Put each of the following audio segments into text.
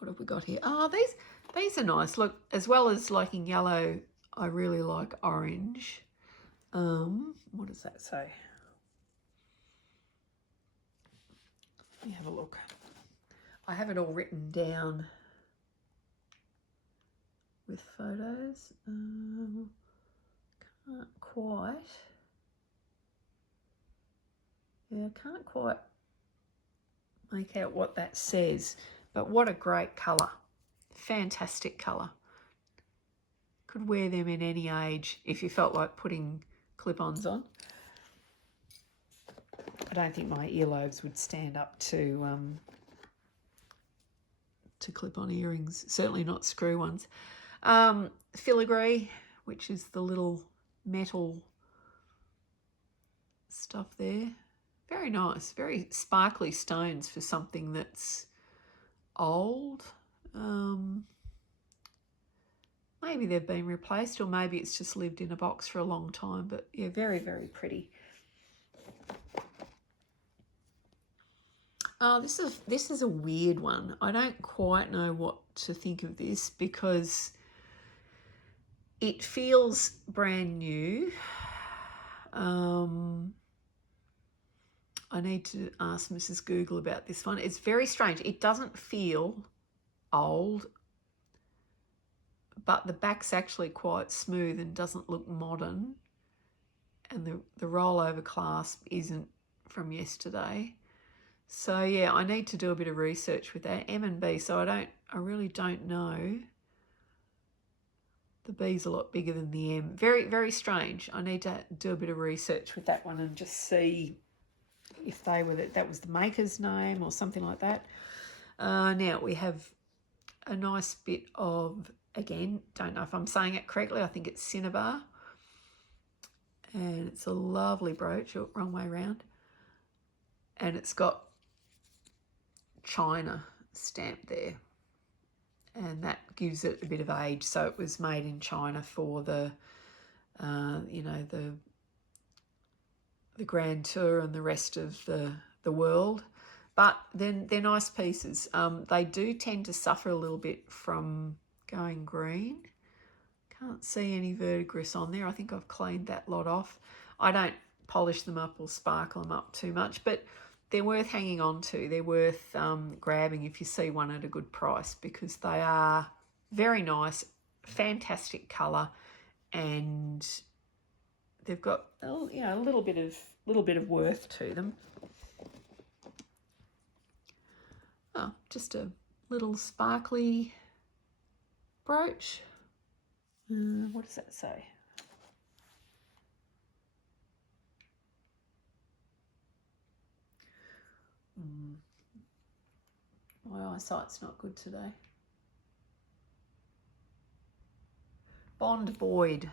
What have we got here? Oh, these are nice. Look, as well as liking yellow, I really like orange. What does that say? Let me have a look. I have it all written down with photos. Can't quite. Yeah, I can't quite make out what that says, but what a great colour. Fantastic colour. Could wear them in any age if you felt like putting clip-ons on. I don't think my earlobes would stand up to clip-on earrings. Certainly not screw ones. Filigree, which is the little metal stuff there. Very nice. Very sparkly stones for something that's old. Maybe they've been replaced, or maybe it's just lived in a box for a long time. But yeah, very, very pretty. Oh, this is a weird one. I don't quite know what to think of this because it feels brand new. I need to ask Mrs. Google about this one. It's very strange. It doesn't feel old, but the back's actually quite smooth and doesn't look modern. And the rollover clasp isn't from yesterday. So yeah, I need to do a bit of research with that. M&B, so I really don't know. The B's a lot bigger than the M. Very, very strange. I need to do a bit of research with that one and just see if that was the maker's name or something like that. Now we have a nice bit of, again, don't know if I'm saying it correctly, I think it's cinnabar. And it's a lovely brooch, oh, wrong way around. And it's got China stamped there. And that gives it a bit of age. So it was made in China for the, the Grand Tour and the rest of the world. But then they're nice pieces. They do tend to suffer a little bit from going green. Can't see any verdigris on there. I think I've cleaned that lot off. I don't polish them up or sparkle them up too much, but they're worth hanging on to. They're worth grabbing if you see one at a good price, because they are very nice, fantastic colour, and they've got a little bit of worth to them. Oh, just a little sparkly brooch. What does that say? My eyesight's not good today. Bond Boyd.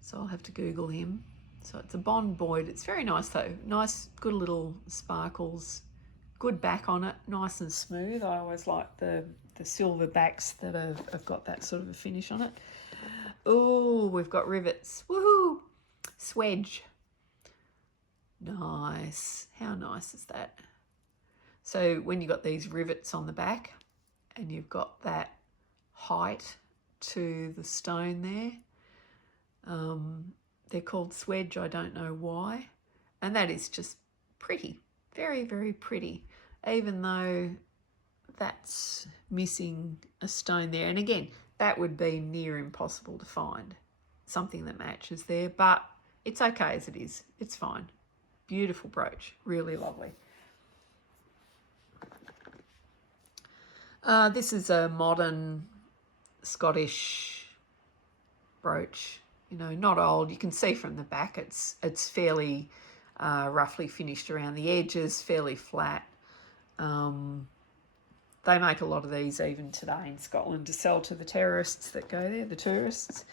So I'll have to Google him. So it's a Bond Boyd. It's very nice though. Nice, good little sparkles. Good back on it. Nice and smooth. I always like the silver backs that have got that sort of a finish on it. Oh, we've got rivets. Woohoo! Swedge. Nice. How nice is that? So when you've got these rivets on the back and you've got that height to the stone there, they're called swedge. I don't know why. And that is just pretty. Very, very pretty. Even though that's missing a stone there. And again, that would be near impossible to find. Something that matches there. But it's okay as it is. It's fine. Beautiful brooch. Really lovely. This is a modern Scottish brooch. You know, not old. You can see from the back it's fairly roughly finished around the edges, fairly flat. They make a lot of these even today in Scotland to sell to the terrorists that go there, the tourists.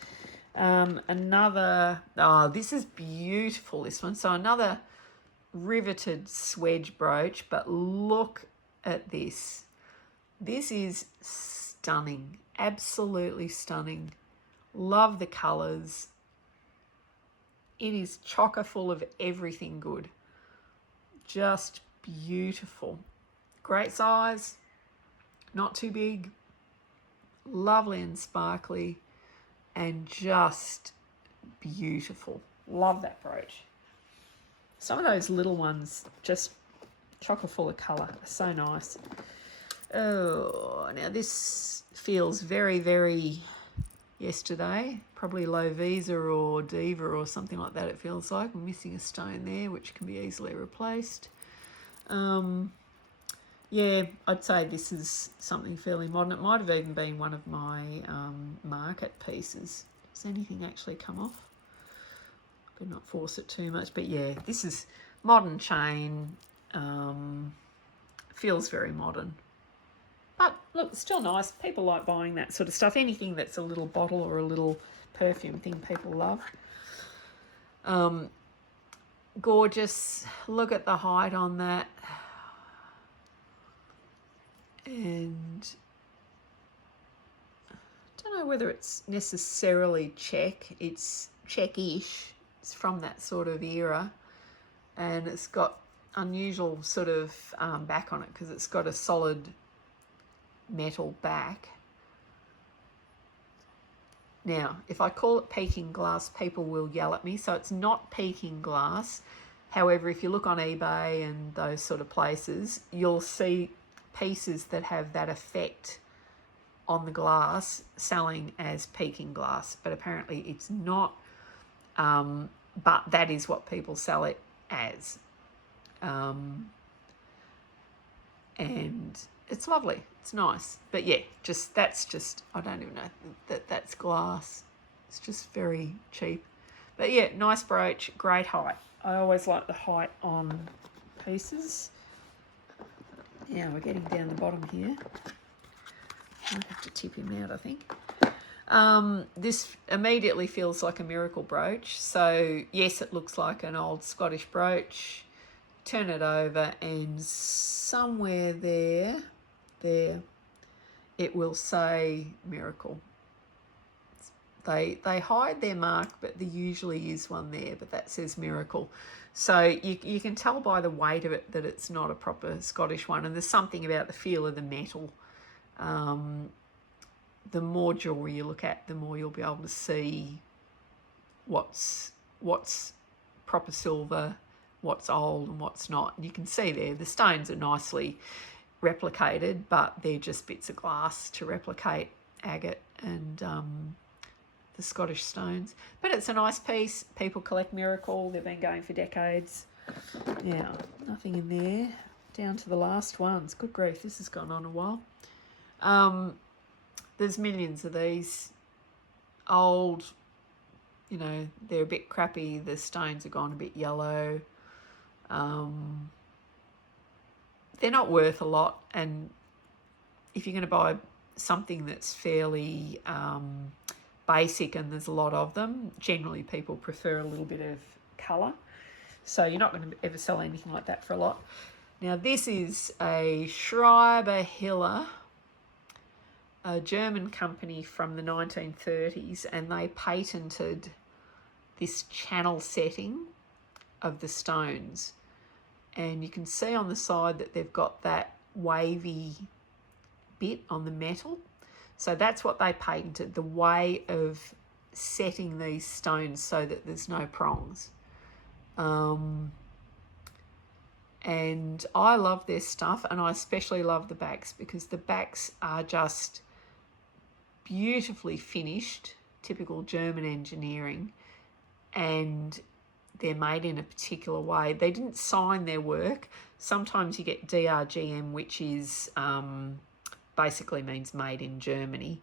This is beautiful, this one. So another riveted swedge brooch, but look at this. This is stunning, absolutely stunning. Love the colours. It is chocker full of everything good. Just beautiful. Great size. not too big, lovely and sparkly, and just beautiful. Love that brooch. Some of those little ones, just chocker full of colour, are so nice. Oh, now this feels very, very yesterday. Probably low Visa or Diva or something like that, it feels like. I'm missing a stone there, which can be easily replaced. Yeah, I'd say this is something fairly modern. It might have even been one of my market pieces. Does anything actually come off? Better not force it too much. But yeah, this is modern chain. Feels very modern. But look, it's still nice. People like buying that sort of stuff. Anything that's a little bottle or a little perfume thing, people love. Gorgeous. Look at the height on that. And I don't know whether it's necessarily check. It's check-ish. It's from that sort of era. And it's got unusual sort of back on it because it's got a solid metal back. Now, if I call it peking glass, people will yell at me. So it's not peking glass. However, if you look on eBay and those sort of places, you'll see pieces that have that effect on the glass selling as peking glass, but apparently it's not. But that is what people sell it as. And it's lovely. It's nice. But yeah, that's just, I don't even know that's glass. It's just very cheap. But yeah, nice brooch, great height. I always like the height on pieces. Yeah, we're getting down the bottom here. I have to tip him out, I think. This immediately feels like a miracle brooch. So yes, it looks like an old Scottish brooch. Turn it over and somewhere there, it will say miracle. They hide their mark, but there usually is one there, but that says miracle. So you can tell by the weight of it that it's not a proper Scottish one. And there's something about the feel of the metal. The more jewellery you look at, the more you'll be able to see what's proper silver, what's old and what's not. And you can see there, the stones are nicely replicated, but they're just bits of glass to replicate agate and the Scottish stones. But it's a nice piece. People collect miracle. They've been going for decades. Yeah, nothing in there. Down to the last ones. Good grief, this has gone on a while. There's millions of these. Old, you know, they're a bit crappy. The stones have gone a bit yellow. They're not worth a lot. And if you're going to buy something that's fairly basic and there's a lot of them, generally people prefer a little bit of colour. So you're not going to ever sell anything like that for a lot. Now this is a Schreiber Hiller, a German company from the 1930s, and they patented this channel setting of the stones. And you can see on the side that they've got that wavy bit on the metal. So that's what they patented, the way of setting these stones so that there's no prongs. And I love their stuff, and I especially love the backs because the backs are just beautifully finished, typical German engineering, and they're made in a particular way. They didn't sign their work. Sometimes you get DRGM, which is basically means made in Germany,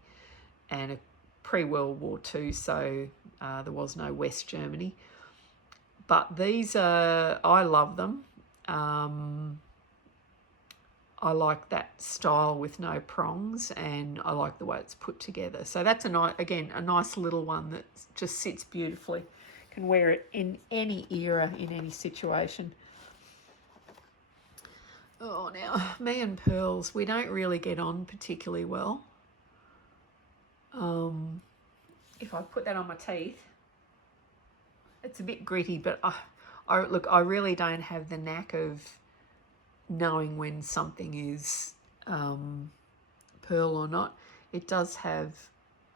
and pre-World War II, so there was no West Germany. But these are, I love them. I like that style with no prongs, and I like the way it's put together. So that's a nice little one that just sits beautifully. Can wear it in any era, in any situation. Oh, now, me and pearls, we don't really get on particularly well. If I put that on my teeth, it's a bit gritty, but I really don't have the knack of knowing when something is pearl or not. It does have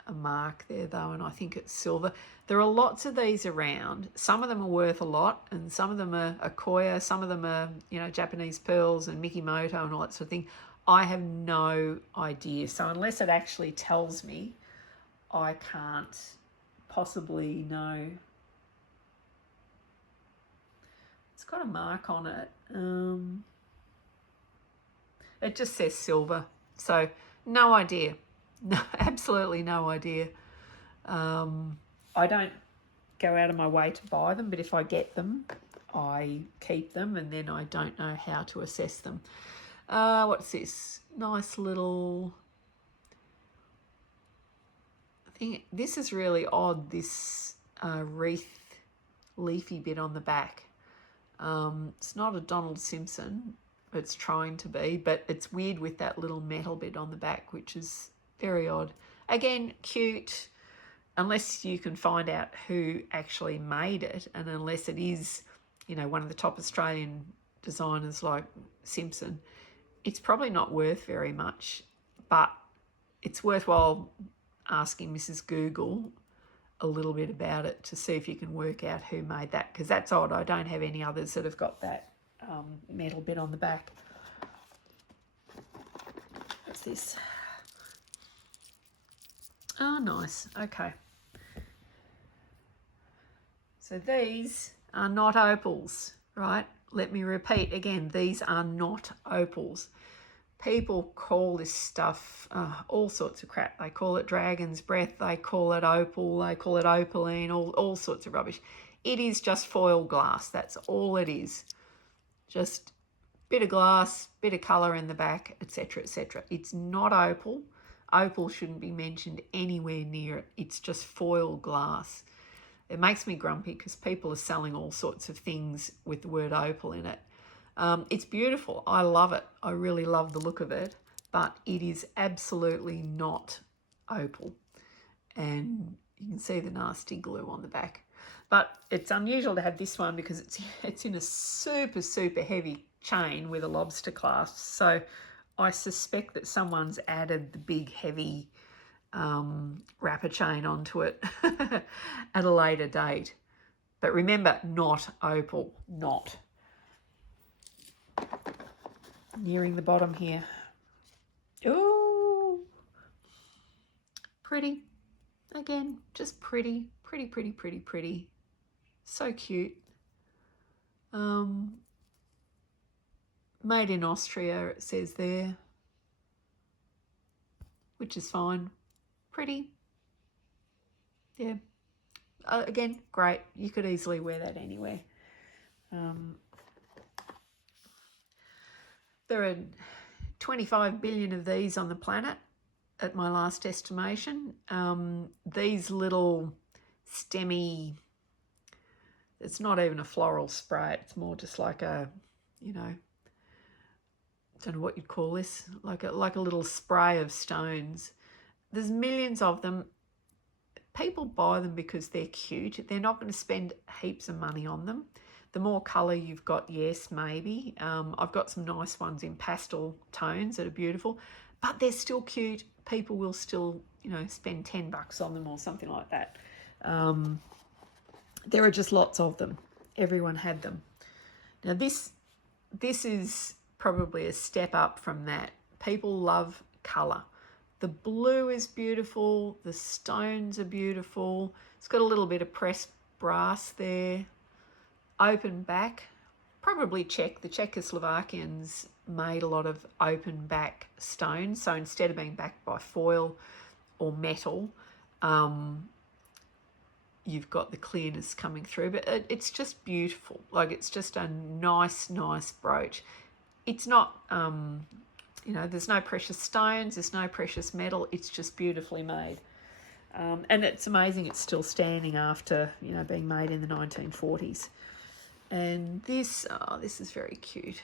a mark there though, and I think it's silver. There are lots of these around. Some of them are worth a lot, and some of them are Koya, some of them are, you know, Japanese pearls and Mikimoto and all that sort of thing. I have no idea. So unless it actually tells me, I can't possibly know. It's got a mark on it. It just says silver. So no idea. No, absolutely no idea. I don't go out of my way to buy them, but if I get them, I keep them, and then I don't know how to assess them. What's this? Nice little thing. This is really odd, this wreath leafy bit on the back. It's not a Donald Simpson. It's trying to be, but it's weird with that little metal bit on the back, which is very odd. Again, cute, unless you can find out who actually made it, and unless it is, you know, one of the top Australian designers like Simpson, it's probably not worth very much, but it's worthwhile asking Mrs. Google a little bit about it to see if you can work out who made that, because that's odd. I don't have any others that have got that metal bit on the back. What's this? Oh, nice. Okay. So these are not opals, right? Let me repeat again, these are not opals. People call this stuff all sorts of crap. They call it dragon's breath, they call it opal, they call it opaline, all sorts of rubbish. It is just foil glass, that's all it is. Just bit of glass, bit of colour in the back, etc, etc. It's not opal. Opal shouldn't be mentioned anywhere near it. It's just foil glass. It makes me grumpy because people are selling all sorts of things with the word opal in it. It's beautiful. I love it. I really love the look of it, but it is absolutely not opal. And you can see the nasty glue on the back. But it's unusual to have this one because it's in a super, super heavy chain with a lobster clasp. So I suspect that someone's added the big, heavy wrapper chain onto it at a later date. But remember, not opal, not. Nearing the bottom here. Oh, pretty. Again, just pretty, pretty, pretty, pretty, pretty. So cute. Made in Austria, it says there, which is fine. Pretty. Yeah. Again, great. You could easily wear that anywhere. There are 25 billion of these on the planet at my last estimation. These little stemmy, it's not even a floral spray, it's more just like a, you know, don't know what you'd call this, like a little spray of stones. There's millions of them. People buy them because they're cute. They're not going to spend heaps of money on them. The more colour you've got, yes, maybe. I've got some nice ones in pastel tones that are beautiful, but they're still cute. People will still, you know, spend $10 on them or something like that. There are just lots of them. Everyone had them. Now this is probably a step up from that. People love colour. The blue is beautiful. The stones are beautiful. It's got a little bit of pressed brass there. Open back. Probably Czech. The Czechoslovakians made a lot of open back stones. So instead of being backed by foil or metal, you've got the clearness coming through. But it's just beautiful. Like, it's just a nice, nice brooch. It's not... you know, there's no precious stones, there's no precious metal, it's just beautifully made. And it's amazing it's still standing after, you know, being made in the 1940s. And this, oh, this is very cute.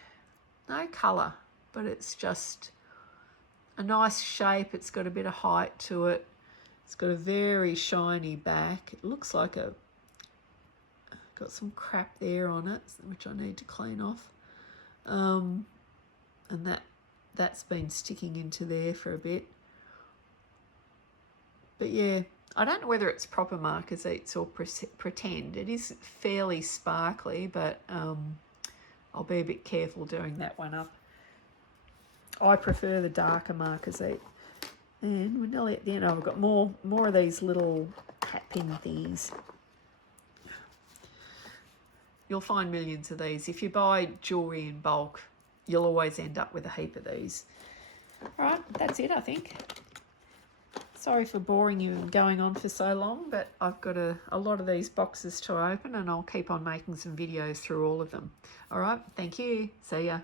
No colour, but it's just a nice shape. It's got a bit of height to it. It's got a very shiny back. It looks like got some crap there on it, which I need to clean off. And that that's been sticking into there for a bit. But yeah, I don't know whether it's proper marquesites or pretend. It is fairly sparkly, but I'll be a bit careful doing that one up. I prefer the darker marquesite. And we're nearly at the end. Oh, I've got more of these little hat pin thingies. You'll find millions of these. If you buy jewellery in bulk, you'll always end up with a heap of these. All right, that's it, I think. Sorry for boring you and going on for so long, but I've got a lot of these boxes to open, and I'll keep on making some videos through all of them. All right, thank you. See ya.